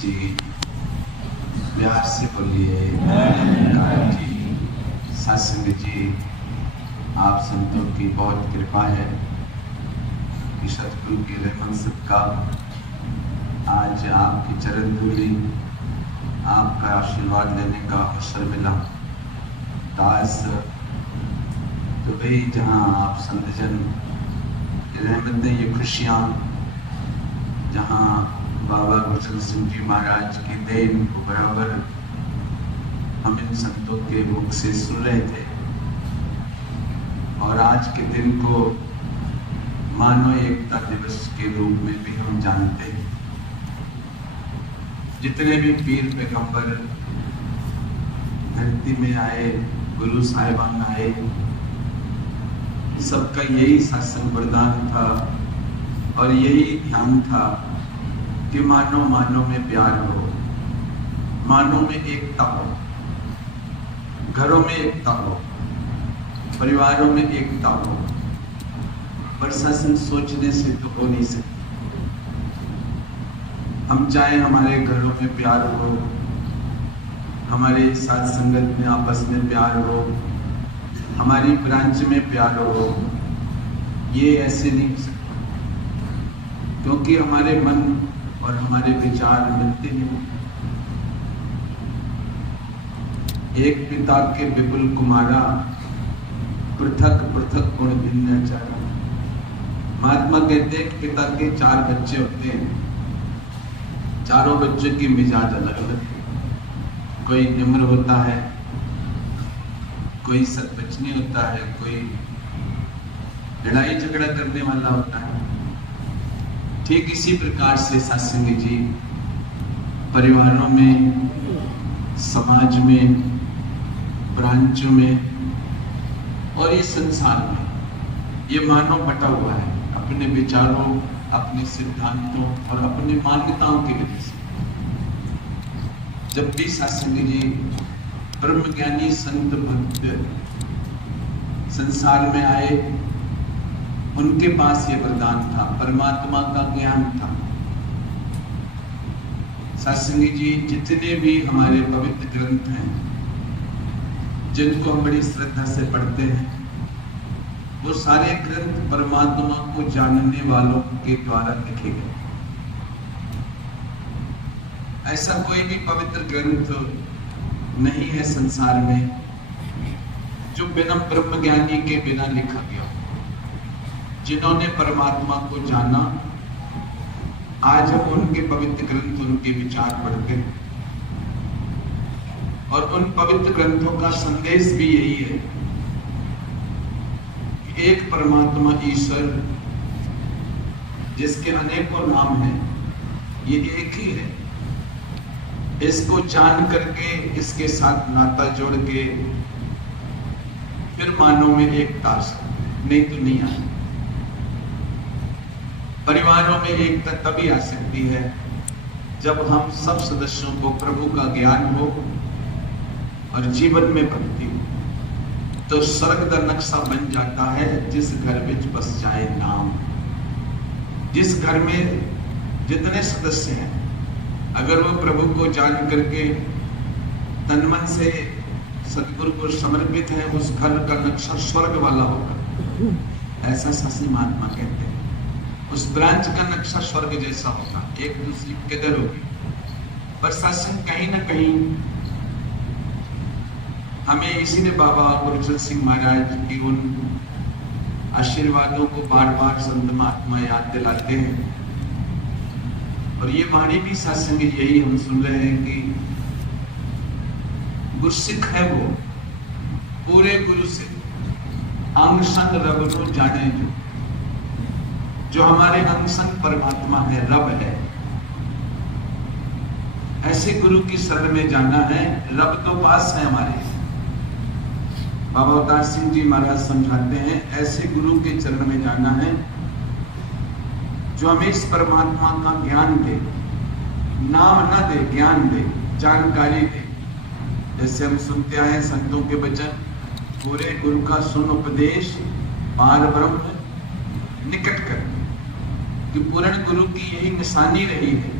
जी प्यार से बोलिए जी। सत्संग जी, आप संतों की बहुत कृपा है कि सतगुरु की रहमत सदका आज आपकी चरण धूली, आपका आशीर्वाद लेने का अवसर मिला। दास तो भाई जहाँ आप संतजन रहमतें, ये खुशियाँ जहाँ बाबा गुरचरण सिंह जी महाराज की देन को बराबर हम इन संतों के मुख से सुन रहे थे, और आज के दिन को मानव एकता दिवस के रूप में भी हम जानते हैं। जितने भी पीर पैगंबर धरती में आए, गुरु साहिबान आए, सबका यही सत्संग वरदान था और यही ध्यान था कि मानव मानव में प्यार हो, मानव में एकता हो, घरों में एकता हो, परिवारों में एकता हो। पर सत्संग सोचने से तो हो नहीं सकती। हम चाहे हमारे घरों में प्यार हो, हमारे साथ संगत में आपस में प्यार हो, हमारी ब्रांच में प्यार हो, ये ऐसे नहीं हो सकता, क्योंकि हमारे मन और हमारे विचार मिलते हैं। एक पिता के विपुल कुमारा, पृथक पृथक गुण भिन्न चारा। महात्मा कहते हैं पिता के 4 बच्चे होते हैं, चारों बच्चों की मिजाज अलग अलग है। कोई निम्र होता है, कोई सतवचनी होता है, कोई लड़ाई झगड़ा करने वाला होता है। ठीक इसी प्रकार से सत्संग जी परिवारों में, समाज में, ब्रांचों में और इस संसार में ये मानव बटा हुआ है अपने विचारों, अपने सिद्धांतों और अपनी मान्यताओं की वजह से। जब भी सत्संग जी ब्रह्मज्ञानी संत भक्त संसार में आए, उनके पास ये वरदान था, परमात्मा का ज्ञान था। सत्संग जी जितने भी हमारे पवित्र ग्रंथ हैं, जिनको हम बड़ी श्रद्धा से पढ़ते हैं, वो सारे ग्रंथ परमात्मा को जानने वालों के द्वारा लिखे गए। ऐसा कोई भी पवित्र ग्रंथ नहीं है संसार में जो बिना ब्रह्मज्ञानी के बिना लिखा गया। जिन्होंने परमात्मा को जाना, आज हम उनके पवित्र ग्रंथ, उनके विचार पढ़ते हैं, और उन पवित्र ग्रंथों का संदेश भी यही है कि एक परमात्मा ईश्वर, जिसके अनेकों नाम हैं, ये एक ही है। इसको जान करके, इसके साथ नाता जोड़ के फिर मानव में एकता आ सकती है, नहीं तो नहीं आ सकती। परिवारों में एकता तभी आ सकती है जब हम सब सदस्यों को प्रभु का ज्ञान हो और जीवन में भक्ति हो। तो स्वर्ग का नक्शा बन जाता है जिस घर में बस जाए नाम। जिस घर में जितने सदस्य हैं, अगर वो प्रभु को जान करके तन मन से सतगुरु को समर्पित है, उस घर का नक्शा स्वर्ग वाला होगा। ऐसा ससी महात्मा कहते हैं। उस ब्रांच का नक्शा स्वर्ग जैसा होगा, एक दूसरी की कदर होगी। पर सत्संग कहीं ना कहीं हमें इसीलिए बाबा गुरचरण सिंह महाराज की उन आशीर्वादों को बार बार संत महात्मा याद दिलाते हैं। और ये वाणी भी सत्संग यही हम सुन रहे हैं कि गुरसिख है वो, पूरे गुरु सिख अंग संग रब को जाने जो हमारे अंग संग परमात्मा है, रब है। ऐसे गुरु की शरण में जाना है, रब तो पास है हमारे। बाबा अवतार सिंह जी महाराज समझाते हैं, ऐसे गुरु के चरण में जाना है जो हमें इस परमात्मा का ज्ञान दे, नाम न दे, ज्ञान दे, जानकारी दे। जैसे हम सुनते आए संतों के वचन, पूरे गुरु का सुन उपदेश, पार ब्रह्म निकट कर। कि पूर्ण गुरु की यही निशानी रही है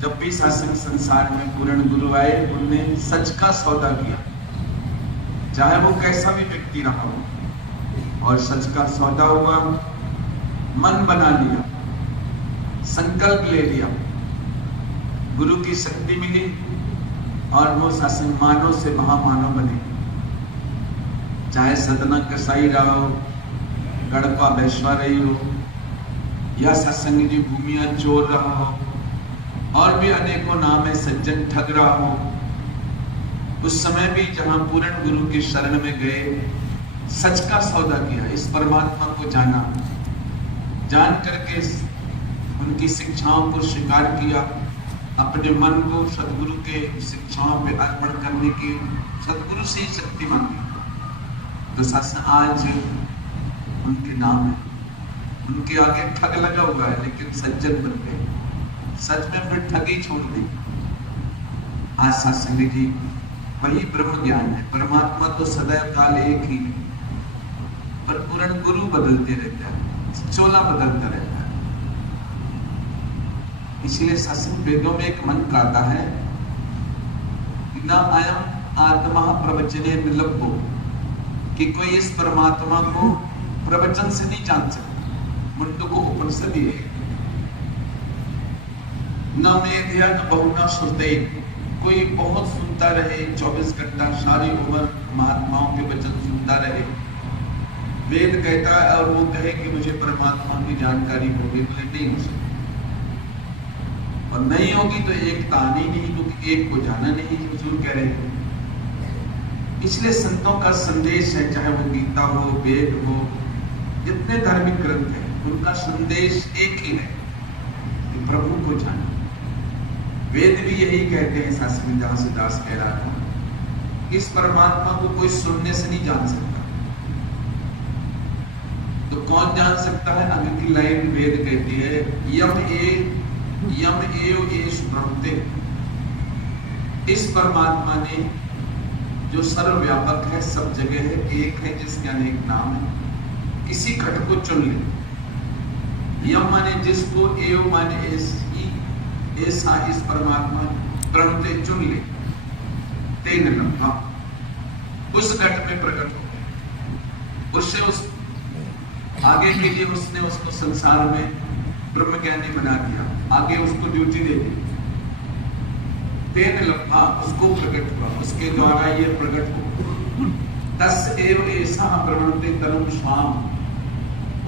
जब भी सत्संग संसार में पूर्ण गुरु आए, उनने सच का सौदा किया, चाहे वो कैसा भी व्यक्ति रहा हो, और सच का सौदा हुआ, मन बना लिया, संकल्प ले लिया, गुरु की शक्ति मिली और वो सत्संग मानव से महामानव बने। चाहे सदना कसाई रहा हो, गड़पा बैश्वा रही हो, या सत्संग की भूमिया चोर रहा हो, और भी अनेकों नाम है, सज्जन ठग रहा हो, उस समय भी जहां पूर्ण गुरु की शरण में गए, सच का सौदा किया, इस परमात्मा को जाना, जान करके उनकी शिक्षाओं को स्वीकार किया, अपने मन को सदगुरु के शिक्षाओं पे अर्पण करने की सदगुरु से ही शक्ति मांगी, तो सत्संग आज उनके नाम है। उनके आगे ठग लगा हुआ है, लेकिन सज्जन बन गए, सच में फिर ठगी छोड़ दी। आज सत्संग जी वही ब्रह्म ज्ञान है। परमात्मा तो सदैव काल एक ही है, पर पूर्ण गुरु बदलते रहता है, चोला बदलता रहता है। इसलिए सत्संग वेदों में एक मंत्र आता है, न अयम आत्मा प्रवचने निर्लभ्यो, कि कोई इस परमात्मा को प्रवचन से नहीं जान सकता। मुंडको उपनिषद है, न मेधिया न बहुना श्रुते, कोई बहुत सुनता रहे 24 घंटा सारी उम्र महात्माओं के वचन सुनता रहे, वेद कहता है और वो कहे कि मुझे परमात्मा की जानकारी होगी, तो नहीं हो सकती, और नहीं होगी तो एक तानी नहीं, क्योंकि एक को जाना नहीं, हुजूर कह रहे हैं। इसलिए संतों का संदेश है, चाहे वो गीता हो, वेद हो, जितने धार्मिक ग्रंथ हैं, उनका संदेश एक ही है कि प्रभु को जाना। वेद भी यही कहते हैं, शास्त्री जहां से दास कह रहा था, इस परमात्मा को कोई सुनने से नहीं जान सकता। तो कौन जान सकता है? आगे की लाइन वेद कहती है, यम एव एष ब्रह्मते, इस परमात्मा ने जो सर्वव्यापक है, सब जगह है, एक है जिसके अनेक नाम है, किसी घट को चुन ले। यम माने जिसको, एव माने ऐसा इस परमात्मा ब्रह्मते चुन ले, तेन लम्हा, उस घट में प्रकट हो गए। उससे उस आगे के लिए उसने उसको संसार में ब्रह्म ज्ञानी बना दिया, आगे उसको ड्यूटी दे दी। तेन लम्हा, उसको प्रकट हुआ, उसके द्वारा ये प्रकट हो। तस् एव ऐसा ब्रह्मते तरुण स्वाम,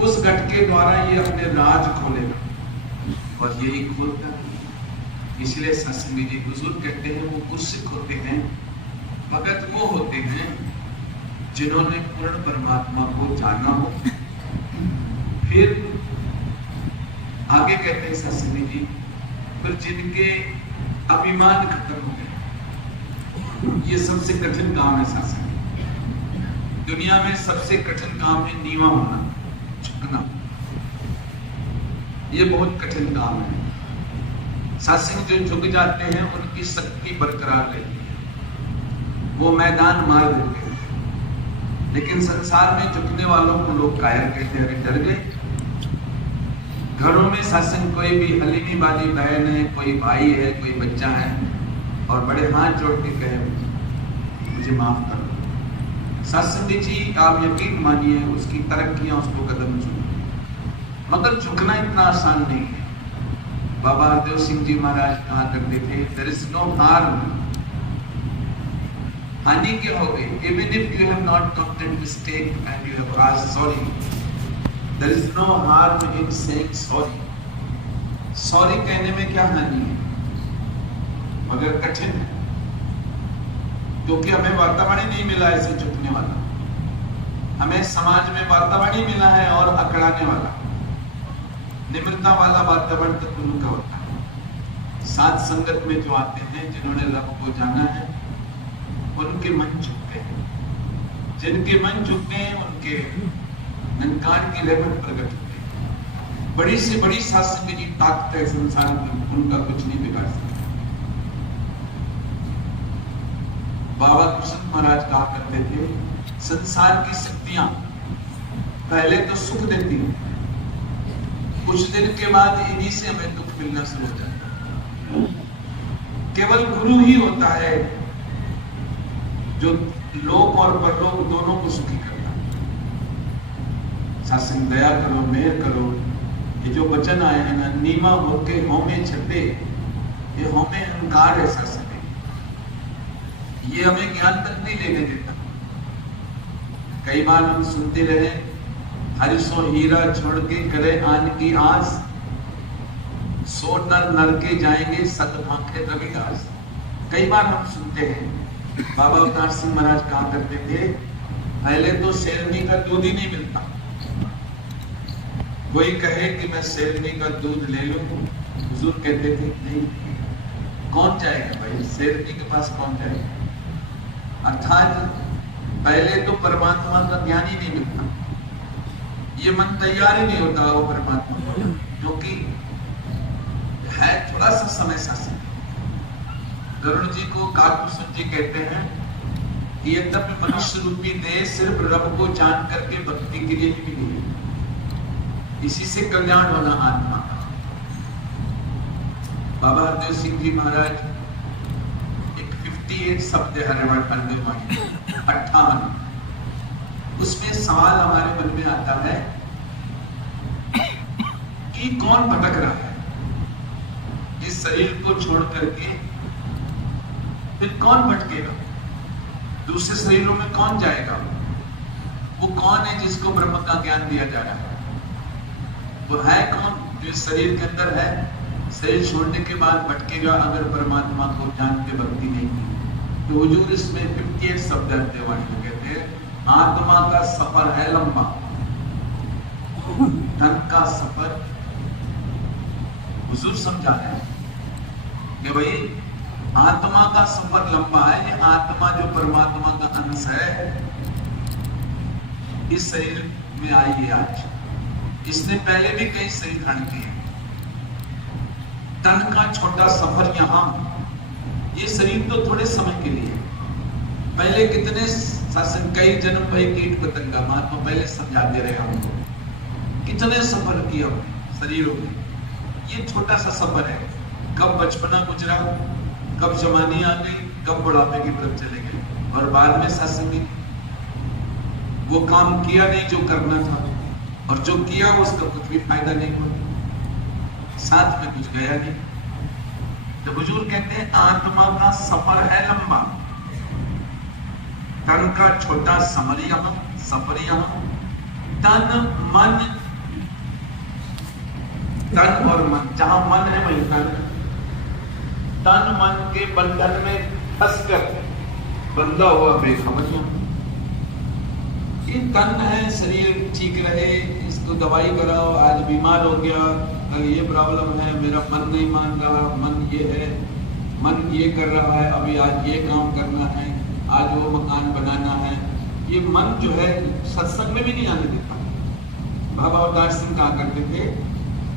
उस घट के द्वारा ये अपने राज खोलेगा, और यही खोलता है। इसलिए सत्संगी जी हुजूर कहते हैं, वो गुरसिक होते हैं, भगत वो होते हैं जिन्होंने पूर्ण परमात्मा को जाना हो। फिर आगे कहते हैं सत्संगी जी, फिर जिनके अभिमान खत्म हो गए, ये सबसे कठिन काम है सत्संग। दुनिया में सबसे कठिन काम है नीवा होना, झुकना, ये बहुत कठिन काम है। सत्संग जो झुक जाते हैं, उनकी शक्ति बरकरार रहती है, वो मैदान मार देते हैं। लेकिन संसार में झुकने वालों को लोग कायर कहते हैं, अरे डर गए। घरों में सत्संग, कोई भी हलीमी वाली बहन है, कोई भाई है, कोई बच्चा है, और बड़े हाथ जोड़ के कहे मुझे माफ कर दो, सत्संग जी आप यकीन मानिए उसकी तरक्कियां उसको कदम चुने। मगर झुकना इतना आसान नहीं है। बाबा हरदेव सिंह जी महाराज कहा करते थे, देयर इज नो हार्म, हानि क्या हो गई, even if you have not committed mistake and you have asked sorry, there is no harm in saying sorry. Sorry कहने में क्या हानि है, मगर कठिन है, क्योंकि हमें वातावरण नहीं मिला ऐसे झुकने वाला, हमें समाज में वातावरण मिला है और अकड़ाने वाला, निम्रता वाला वातावरण तो गुरु का होता है। साथ संगत में जो आते हैं, जिन्होंने रब को जाना है, उनके मन झुकते हैं, जिनके मन झुकते हैं उनके निंकार की रहमत प्रकट होती है। बड़ी से बड़ी शास्त्र की ताकत है संसार में, उनका कुछ नहीं बिगाड़ सकता। बाबा कृष्ण महाराज कहा करते थे, संसार की शक्तियां पहले तो सुख देती हैं, कुछ दिन के बाद इन्हीं से हमें दुख मिलना शुरू हो जाता है। केवल गुरु ही होता है जो लोक और परलोक दोनों को सुखी करता है। शासन दया करो, मेहर करो, ये जो वचन आए हैं ना, नीमा होके होमे छपे, ये होमे अहंकार है शासन में, ये हमें ज्ञान तक नहीं लेने देता। कई बार हम सुनते रहे, हरिसो हीरा छोड़ के करे आन की आस, सो नर नर के जाएंगे सत भांखे रविदास। कई बार हम सुनते हैं। बाबा अवतार सिंह महाराज कहा करते थे, पहले तो शेरनी का दूध ही नहीं मिलता। कोई कहे कि मैं शेरनी का दूध ले लूं, हुजूर कहते थे नहीं, कौन जाएगा भाई, शेरनी के पास कौन जाएगा। अर्थात पहले तो परमात्मा का ज्ञान ही नहीं मिलता, ये मन तैयार ही नहीं होता वो परमात्मा को, क्योंकि है थोड़ा सा समय शासन। गरुड़ जी को काकभूषण जी कहते हैं कि ये तब मनुष्य रूपी देह सिर्फ रब को जान करके भक्ति के लिए ही मिली है, इसी से कल्याण होना आत्मा का। बाबा हरदेव सिंह जी महाराज एक 58 शब्द है हरिवंश हरदेव वाणी 58, उसमें सवाल हमारे मन में आता है कि कौन भटक रहा है इस शरीर को छोड़ करके, फिर कौन भटकेगा, दूसरे शरीरों में कौन जाएगा, वो कौन है जिसको ब्रह्म का ज्ञान दिया जा रहा है, वो है कौन जो शरीर के अंदर है, शरीर छोड़ने के बाद भटकेगा अगर परमात्मा को जान के भक्ति नहीं की। तो हुजूर इसमें 58 शब्द देवानी कहते हैं, आत्मा का सफर है लंबा, धन का सफर। हुजूर समझा है कि भाई आत्मा का सफर लंबा है, ये आत्मा जो परमात्मा का अंश है इस शरीर में आई है आज, इसने पहले भी कई शरीर धारण किए। तन का छोटा सफर यहाँ, ये शरीर तो थोड़े समय के लिए, पहले कितने शासन कई जन्म भई कीट पतंगा, महात्मा पहले समझाते रहे हमको, कितने सफर किया शरीरों में, ये छोटा सा सफर है। कब बचपना गुजरा, कब जवानी आ गई, कब बुढ़ापे की तरफ चले गए, और बाद में सत्संगी वो काम किया नहीं जो करना था, और जो किया उसका कुछ भी फायदा नहीं हुआ, साथ में कुछ गया नहीं। तो हुजूर कहते हैं आत्मा का सफर है लंबा, तन का छोटा सफर यहाँ, तन मन, तन और मन, जहां मन है वही तन मन के बंधन में फंसकर बंधा हुआ बेखबरियां। ये तन है, शरीर ठीक रहे, इसको दवाई कराओ, आज बीमार हो गया, कल ये प्रॉब्लम है, मेरा मन नहीं मान रहा, मन ये है, मन ये कर रहा है, अभी आज ये काम करना है, आज वो मकान बनाना है। ये मन जो है सत्संग में भी नहीं आने देता। बाबा अवतार सिंह कहा करते थे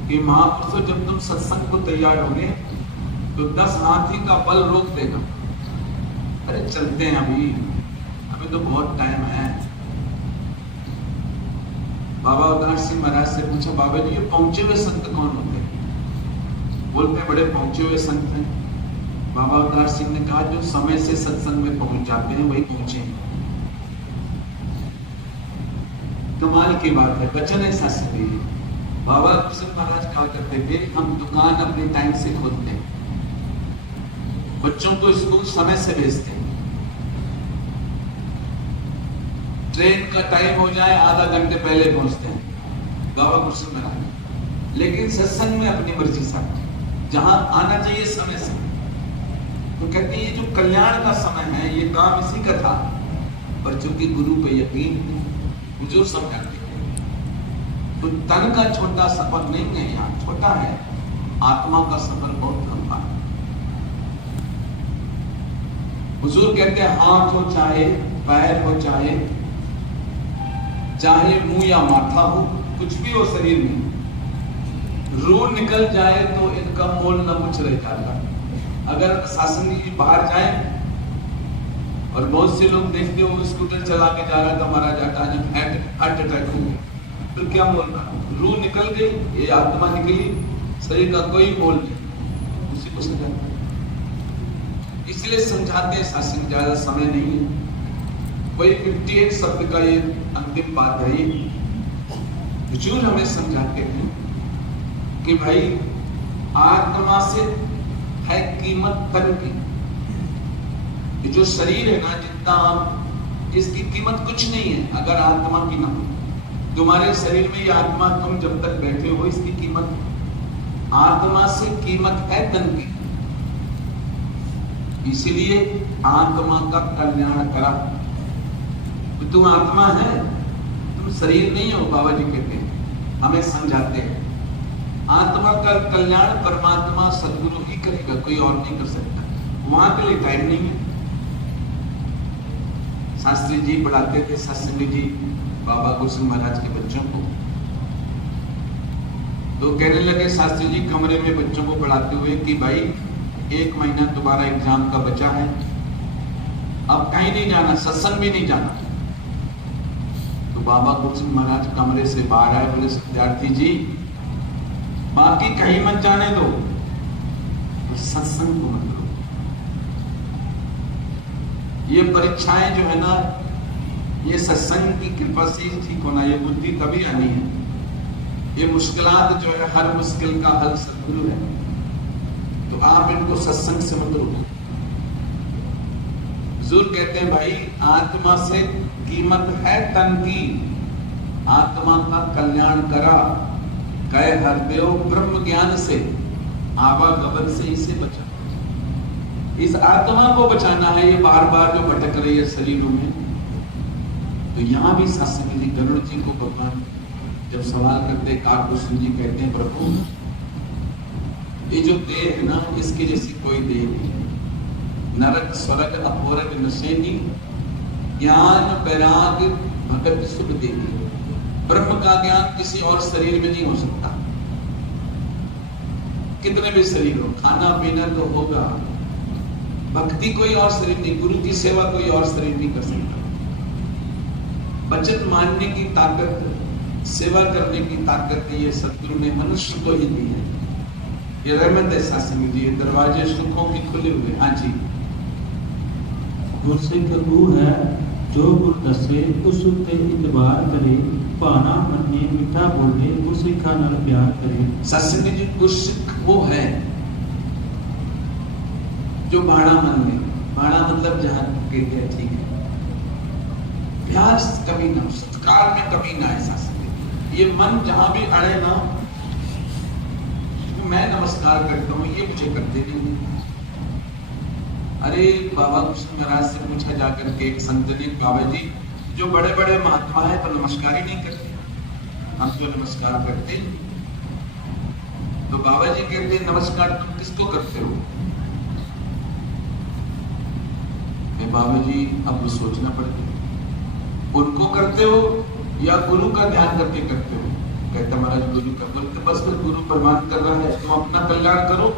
कि महापुरुषों जब तुम सत्संग को तैयार होगे तो 10 हाथी का बल रोक देगा। अरे चलते हैं अभी तो बहुत टाइम है। बाबा अवतार सिंह महाराज से पूछा, बाबा जी ये पहुंचे हुए संत कौन होते हैं? बोलते बड़े पहुंचे हुए संत हैं। बाबा अवतार सिंह ने कहा जो समय से सत्संग में पहुंच जाते हैं वही पहुंचे हैं। कमाल की बात है, वचन ऐसा सही है। बाबा कृष्ण महाराज कहा करते थे हम दुकान अपने टाइम से खोलते हैं, बच्चों को स्कूल समय से भेजते हैं, ट्रेन का टाइम हो जाए आधा घंटे पहले पहुंचते हैं बाबा कृष्ण महाराज। लेकिन सत्संग में अपनी मर्जी से जहां आना चाहिए समय से। तो कहते हैं ये जो कल्याण का समय है ये काम इसी का था, पर चूंकि गुरु पे यकीन हुजूर समझाते हैं। तो तन का छोटा सफर नहीं है, यहाँ छोटा है, आत्मा का सफर बहुत लंबा है। हुजूर कहते हैं हाथ हो चाहे पैर हो चाहे मुंह या माथा हो, कुछ भी हो शरीर में, रूह निकल जाए तो इनका मोल न कुछ रह जाता। अगर शासन जी बाहर जाए और बहुत से लोग देखते हो स्कूटर चला के जा रहा था महाराज अचानक हार्ट अटैक हो गया, तो क्या मोल रहा? रूह निकल गई, ये आत्मा निकली, शरीर का कोई मोल नहीं, उसी को पूछा जाता है। इसलिए समझाते हैं शासन, ज्यादा समय नहीं है। कोई 58 शब्द का ये अंतिम बात है। ये हुजूर हमें समझाते हैं कि भाई आत्मा से है कीमत तन की। ये जो शरीर है ना, जितना आप, इसकी कीमत कुछ नहीं है अगर आत्मा की ना हो। तुम्हारे शरीर में ये आत्मा, तुम जब तक बैठे हो, इसकी कीमत, आत्मा से कीमत है तन की। इसीलिए आत्मा का कल्याण करा। तो तुम आत्मा है, तुम शरीर नहीं हो। बाबा जी कहते हैं, हमें समझाते हैं, आत्मा का कल्याण परमात्मा सद्गुरु ही करेगा, कोई और नहीं कर सकता। वहां के लिए टाइम नहीं है। शास्त्री जी पढ़ाते थे, सत्संगी जी बाबा गुरसिंह महाराज के बच्चों को, तो कहने लगे शास्त्री जी कमरे में बच्चों को पढ़ाते हुए कि भाई 1 महीना दोबारा एग्जाम का बचा है, अब कहीं नहीं जाना, सत्संग भी नहीं जाना। तो बाबा गुरसिंह महाराज कमरे से बाहर आए, बोले विद्यार्थी जी बाकी कहीं मत जाने दो, तो सत्संग को मत लो। ये परीक्षाएं जो है ना, ये सत्संग की कृपा से ठीक होना, ये बुद्धि तभी आनी है। ये मुश्किलात जो है, हर मुश्किल का हल सद्गुरु है। तो आप इनको सत्संग से मत रोको। हुजूर कहते हैं भाई आत्मा से कीमत है तन की, आत्मा का कल्याण करा, कहे हरदेव ब्रह्म ज्ञान से, आवागमन से इसे बचा। इस आत्मा को बचाना है, ये बार बार जो भटक रही है शरीरों में। तो यहाँ भी शास्त्री जी, गरुड़ जी को भगवान जब सवाल करते, काकभूषण जी कहते हैं प्रभु ये जो देह है ना, इसके जैसी कोई देह नहीं। नरक स्वर्ग अपोरग नशेनी, ज्ञान वैराग भगत सुख देगी। ब्रह्म का ज्ञान किसी और शरीर में नहीं हो सकता। कितने भी शरीर हो, खाना पीना तो होगा, भक्ति कोई और शरीर नहीं, गुरु की सेवा कोई और शरीर नहीं कर सकता। वचन मानने की ताकत, सेवा करने की ताकत ये सद्गुरु ने मनुष्य को ही दी है। ये रहमत है शास्त्री जी, दरवाजे सुखों के खुले हुए। हाँ जी, गुरसिख वो है जो गुर दसे उस उत्ते इतबार करे, पाना मन्ने मिठा बोले गुरसिखा नाल प्यार करे। शास्त्री जी, गुरसिख वो है जो भाड़ा मन ले। भाड़ा मतलब जहां कहते हैं ठीक है, प्यार कभी ना, सत्कार में कभी ना ऐसा। ये मन जहां भी अड़े ना, तो मैं नमस्कार करता हूँ, ये मुझे करते नहीं। अरे बाबा गुरसिंह महाराज से पूछा जाकर के एक संत ने, बाबा जी जो बड़े बड़े महात्मा है तो नमस्कार ही नहीं करते, हम तो नमस्कार करते। तो बाबा जी कहते हैं नमस्कार तुम किसको करते हो? बाबा जी अब सोचना पड़ता, उनको करते हो या गुरु का ध्यान करके करते हो? कहता महाराज गुरु का। बोलते बस फिर गुरु प्रमाण कर रहा है, तुम अपना कल्याण करो,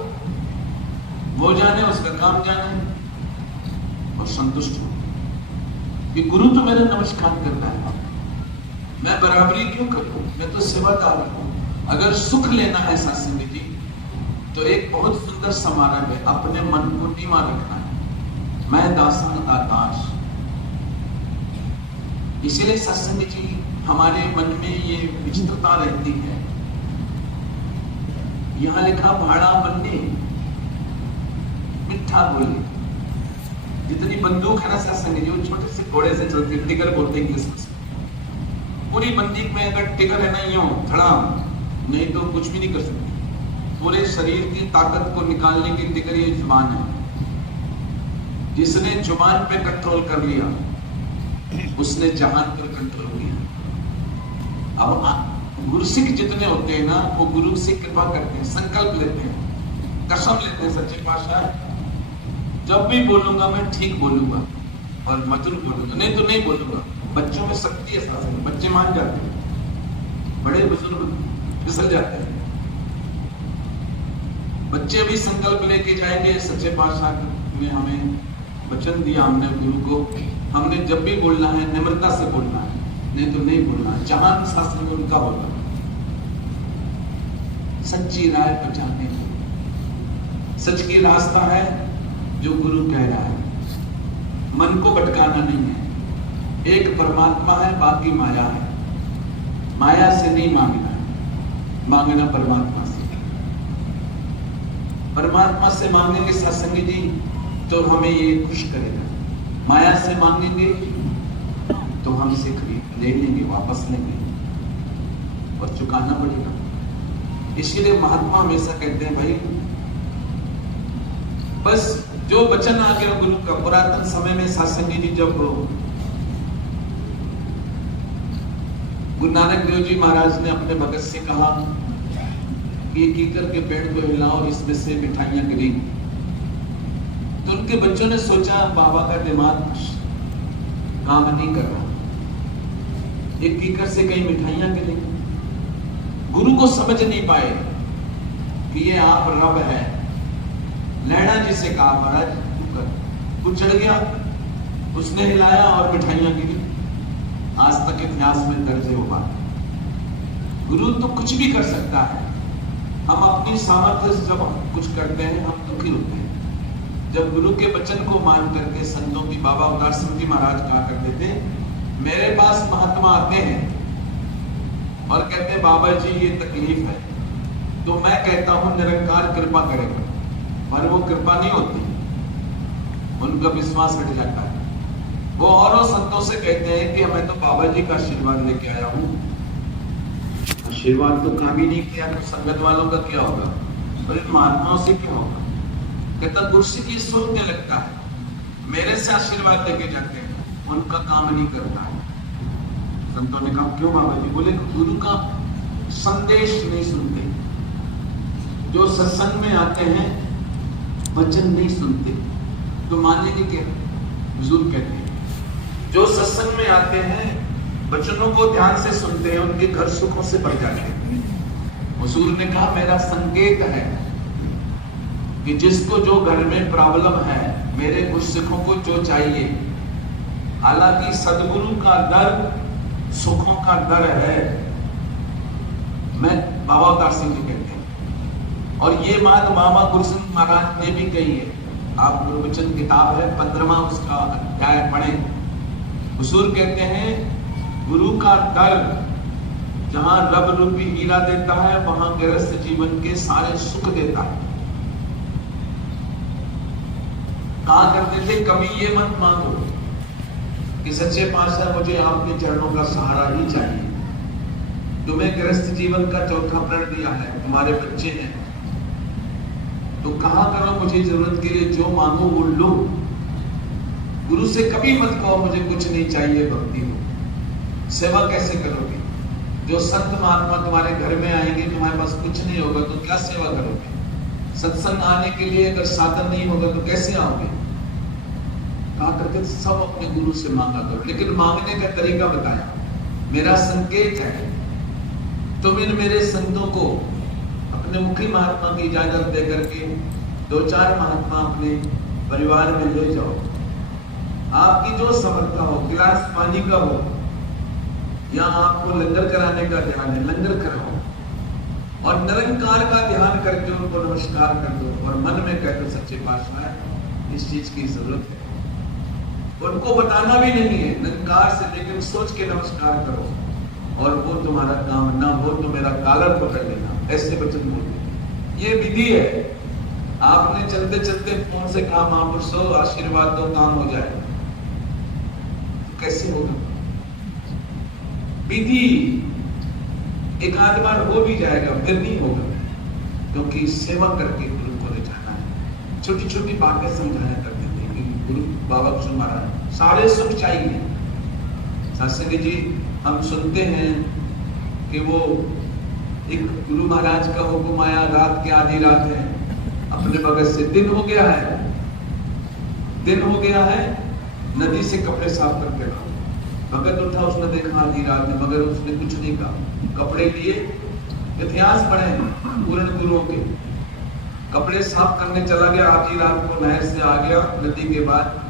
वो जाने, उसका काम जाने और संतुष्ट हो कि गुरु तो मेरा नमस्कार करता है, मैं बराबरी क्यों करूं, मैं तो सेवादार हूं। अगर सुख लेना है शास्त्री जी, तो एक बहुत सुंदर समारोह है, अपने मन को नीवा रखना है। मैं दासन आकाश। इसीलिए सत्संग जी हमारे मन में ये विचित्रता रहती है। यहां लिखा भाड़ा बनने मिठा बोले। जितनी बंदूक है ना सत्संग जी, वो छोटे से घोड़े से चलती, टिगर बोलते हैं इंग्लिश में। पूरी बंदूक में अगर टिगर है ना, यूं खड़ा, नहीं तो कुछ भी नहीं कर सकती। पूरे शरीर की ताकत को निकालने की टिगर ये जुबान है। जिसने जुबान पे कंट्रोल कर लिया, उसने जहान पर कंट्रोल किया। अब गुरुसिख जितने होते हैं ना, वो गुरु से कृपा करते हैं, संकल्प लेते हैं, कसम लेते हैं, सच्चे पातशाह जब भी बोलूंगा मैं ठीक बोलूंगा और मधुर बोलूंगा, नहीं तो नहीं बोलूंगा। बच्चों में शक्ति है शासन, बच्चे मान जाते हैं, बड़े बुजुर्ग फिसल जाते हैं। बच्चे भी संकल्प लेके जाएंगे, सच्चे पातशाह ने हमें वचन दिया, हमने गुरु को, हमने जब भी बोलना है निम्रता से बोलना है, नहीं तो नहीं बोलना है। जहां शास्त्र में उनका बोलना, सच्ची राय बचाने, सच की रास्ता है जो गुरु कह रहा है, मन को भटकाना नहीं है। एक परमात्मा है, बाकी माया है। माया से नहीं मांगना, मांगना परमात्मा से। परमात्मा से मांगेंगे सत्संगी जी तो हमें ये खुश करेगा, माया से मांगेंगे तो हमसे खरीद ले लेंगे, वापस लेंगे और चुकाना पड़ेगा। इसलिए महात्मा हमेशा कहते हैं भाई बस जो वचन आ गया गुरु का। पुरातन समय में सत्संगी जी जब गुरु नानक देव जी महाराज ने अपने भगत से कहा कि कीकर के पेड़ को हिलाओ और इसमें से मिठाइयां गिरी, तो उनके बच्चों ने सोचा बाबा का दिमाग काम नहीं कर रहा, एक कीकर से कई मिठाइयां गिरेंगी। गुरु को समझ नहीं पाए कि ये आप रब है। लैला जी से कहा महाराज कुछ चढ़ गया, उसने हिलाया और मिठाइयां गिरी। आज तक इतिहास में दर्ज है वो बात। गुरु तो कुछ भी कर सकता है। हम अपनी सामर्थ्य से जब कुछ करते हैं हम दुखी होते हैं। जब गुरु के वचन को मान करके संतों की, बाबा अवतार सिंह जी महाराज कहा करते थे, मेरे पास महात्मा आते हैं और कहते हैं बाबा जी ये तकलीफ है, तो मैं कहता हूं निरंकार कृपा करेगा, पर वो कृपा नहीं होती, उनका विश्वास हट जाता है। वो औरों संतों से कहते हैं कि मैं तो बाबा जी का आशीर्वाद लेके आया हूं, आशीर्वाद तो काम ही नहीं किया तो संगत वालों का क्या होगा, पर महात्माओं से क्या होगा। कहता गुरु की सोचने लगता है, मेरे से आशीर्वाद लेके जाते हैं, उनका काम नहीं करता है। संतों ने कहा क्यों बाबा जी? बोले गुरु का संदेश नहीं सुनते, जो सत्संग में आते हैं वचन नहीं सुनते, तो मानेंगे क्या? बुजुर्ग कहते हैं जो सत्संग में आते हैं वचनों को ध्यान से सुनते हैं, उनके घर सुखों से भर जाते हैं। हुजूर ने कहा मेरा संकेत है कि जिसको जो घर में प्रॉब्लम है, मेरे गुरसिखों को जो चाहिए, हालांकि सदगुरु का दर सुखों का दर है, मैं बाबा अवतार सिंह जी कहते हैं। और ये बात बाबा गुरु सिंह महाराज ने भी कही है। आप गुरुवचन किताब है 15वां उसका अध्याय पढ़े। हुजूर कहते हैं गुरु का दर जहां रब रूपी हीरा देता है, वहां गृहस्थ जीवन के सारे सुख देता है। कहा करते थे कभी ये मत मांगो कि सच्चे पातशाह मुझे आपके चरणों का सहारा ही चाहिए, तुम्हें गृहस्थ जीवन का चौथा प्रण दिया है, तुम्हारे बच्चे हैं, तो कहा करो मुझे जरूरत के लिए जो मांगो वो लो। गुरु से कभी मत कहो मुझे कुछ नहीं चाहिए, भक्ति हो। सेवा कैसे करोगे? जो संत महात्मा तुम्हारे घर में आएंगे, तुम्हारे पास कुछ नहीं होगा तो क्या सेवा करोगे? सत्संग आने के लिए अगर साधन नहीं होगा तो कैसे आओगे? कहा करके सब अपने गुरु से मांगा करो, लेकिन मांगने का तरीका बताया। मेरा संकेत है तुम इन मेरे संतों को अपने मुखी महात्मा की इजाजत दे करके 2-4 महात्मा अपने परिवार में ले जाओ। आपकी जो समर्थ हो, गिलास पानी का हो, या आपको लंगर कराने का ध्यान है, लंगर कराओ और निरंकार का ध्यान करके उनको नमस्कार कर दो और मन में कह दो सच्चे पातशाह इस चीज की जरूरत है। उनको बताना भी नहीं है निरंकार से, लेकिन सोच के नमस्कार करो और वो तुम्हारा काम ना हो तो मेरा कॉलर पकड़ लेना, ऐसे वचन बोलते। ये विधि है। आपने चलते चलते फोन से कहा महापुरुषों आशीर्वाद दो काम हो जाए, तो कैसे होगा? विधि एक आध बार हो भी जाएगा, फिर नहीं होगा, क्योंकि सेवा करके गुरु को ले जाना है। छोटी छोटी बातें समझाया करते थे कि गुरु बाबा कृष्ण महाराज सारे सुख चाहिए। सत्संग जी हम सुनते हैं कि वो एक गुरु महाराज का हुक्म आया, रात की आधी रात है, अपने भगत से दिन हो गया है, नदी से कपड़े साफ करके लाओ। भगत उठा, उसने देखा आधी रात में, मगर उसने कुछ नहीं कहा। कपड़े लिए, इतिहास पढ़े पूर्ण गुरुओं के, कपड़े साफ करने चला गया। आधी रात को नहर से आ गया नदी के बाद।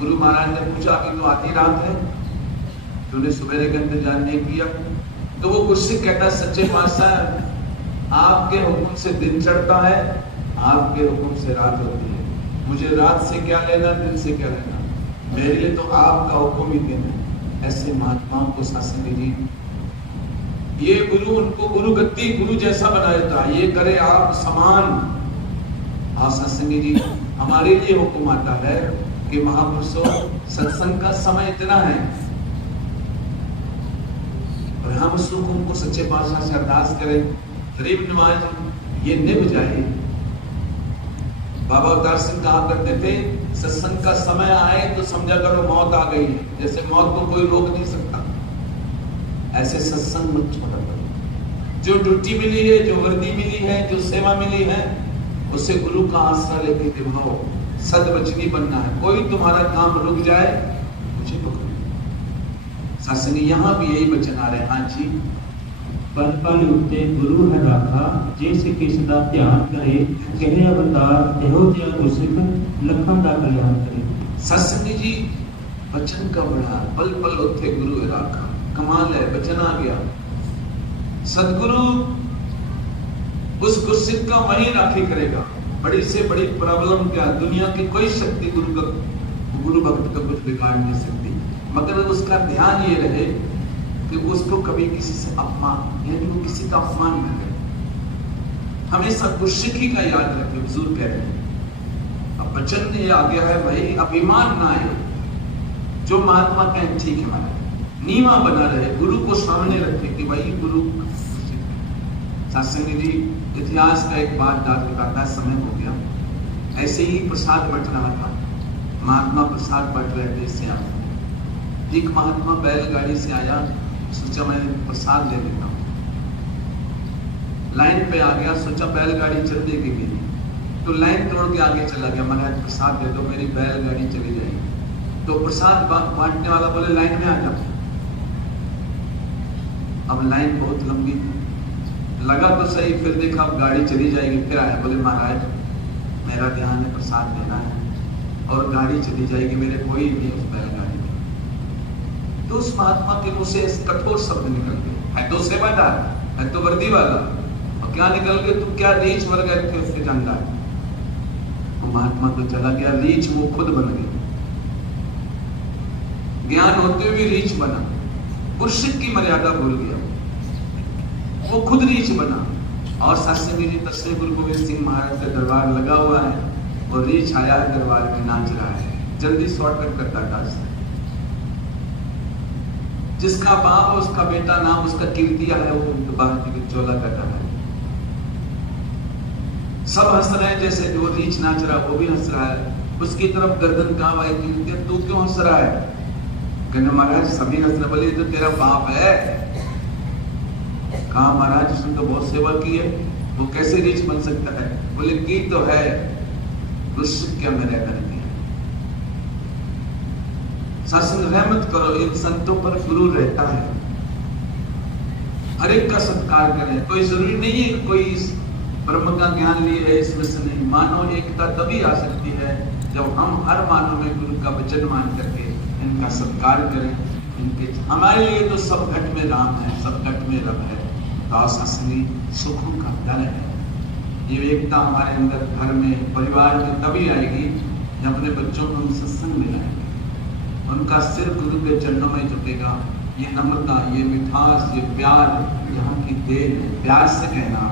गुरु महाराज ने पूछा कि तो आधी रात है, तूने सवेरे के इंतजार नहीं किया? तो वो गुस्से कहता सच्चे पातशाह आपके हुक्म से दिन चढ़ता है, आपके हुक्म से रात होती है, मुझे रात से क्या लेना, दिन से क्या लेना, मेरे लिए तो आपका हुक्म ही दिन है। ऐसे महात्माओं को सत्संग जी, ये गुरु उनको गुरु गद्दी गुरु जैसा बना देता, ये करे आप समान। हाँ सत्संगी जी, हमारे लिए हुक्म आता है कि महापुरुषों सत्संग का समय इतना है और हम उस हुक्म को सच्चे पातशाह से अरदास करें, गरीब नवाज ये निभ जाए। बाबा अवतार सिंह कहा करते थे, सत्संग का समय आए तो समझा करो मौत आ गई है, जैसे मौत को कोई रोक नहीं सकता, ऐसे सत्संग मत छोड़ा करो। जो ड्यूटी मिली है, जो वर्दी मिली है, जो सेवा मिली है, उसे गुरु का आसरा लेके निभाओ। सदवचनी बनना है, कोई तुम्हारा काम रुक जाए मुझे पकड़ो। सत्संग यहाँ भी यही वचन आ रहे। हाँ जी, पल पल उत्ते गुरु है राखा, जिस किस दा ध्यान करे, कहे अवतार एहो जिहा गुरसिख लखां दा कल्याण करे। सत्संग जी वचन का बड़ा, पल पल उत्ते गुरु है राखा, कमाल है, वचन आ गया। सदगुरु उस गुरसिख का वही राखी करेगा। बड़ी से बड़ी प्रॉब्लम क्या, दुनिया की कोई शक्ति गुरु भक्त का कुछ बिगाड़ नहीं सकती, मगर उसका ध्यान ये रहे कि उसको कभी किसी से अपमान, यानी वो किसी का अपमान न करे, हमेशा गुरसिखी का याद रखे। बुजुर्ग कह रहे हैं, अब वचन ये आ गया है भाई, अभिमान ना आए, जो महात्मा कहें ठीक है, हमारा नीवा बना रहे, गुरु को सामने रखे कि भाई गुरु। सत्संग जी इतिहास का एक बात याद दिखाता है, समय हो गया। ऐसे ही प्रसाद बट रहा था, महात्मा प्रसाद बट रहे थे, इससे एक महात्मा बैलगाड़ी से आया, सोचा मैं प्रसाद ले लेता हूँ, लाइन पे आ गया, सोचा बैलगाड़ी चल देगी मेरी, तो लाइन तोड़ के आगे चला गया, महाराज प्रसाद दे दो, मेरी बैलगाड़ी चली जाएगी। तो प्रसाद बांटने वाला बोले लाइन में आ जाओ। अब लाइन बहुत लंबी थी, लगा तो सही, फिर देखा अब गाड़ी चली जाएगी, फिर आया, बोले महाराज मेरा ध्यान है प्रसाद देना है और गाड़ी चली जाएगी, मेरे कोई नहीं उस बैलगाड़ी में। तो उस महात्मा के मुंह से कठोर शब्द निकल गए, है तो सेवादार, है तो वर्दी वाला, और क्या निकल गए, तुम क्या रीछ भर गए थे उसके जानदार। वो महात्मा तो चला गया, रीछ वो खुद बन गया, ज्ञान होते हुए रीछ बना, गुरसिख की मर्यादा भूल गया, वो खुद रीछ बना। और सत्संग जी तस्वीर गुरु गोविंद सिंह महाराज का दरबार लगा हुआ है और रीछ आया है दरबार में, नाच रहा है, जल्दी शॉर्टकट करता था। जिसका बाप उसका बेटा नाम उसका कीर्तिया है, वो दरबार की चोला कर रहा है, सब हंस रहे हैं, जैसे जो रीछ नाच रहा है वो भी हंस रहा है, उसकी तरफ गर्दन कहाँ भाई कीर्तिया, तू क्यों हंस रहा है? कहने महाराज सभी हंस रहे, बोले तो तेरा बाप है। कहा महाराज उसने तो बहुत सेवा की है, वो कैसे रीछ बन सकता है? बोले की तो है, गुरसिख क्या मेरे कर दिया। सत्संग रहमत करो, इन संतों पर गुरु रहता है, हर एक का सत्कार करें, कोई जरूरी नहीं है कोई ब्रह्म का ज्ञान लिए है इसमें से नहीं। मानव एकता तभी आ सकती है जब हम हर मानव में गुरु का वचन मान करके इनका सत्कार करें। इनके हमारे लिए तो सब घट में राम है, सब घट में रब है, सत्संगी सुखों का दल है। ये एकता हमारे अंदर घर में परिवार में तभी आएगी जब अपने बच्चों को हम सत्संग में लाएंगे, उनका सिर गुरु के चरणों में झुकेगा। ये नम्रता, ये मिठास, ये प्यार, ये हम की देन है, प्यार से कहना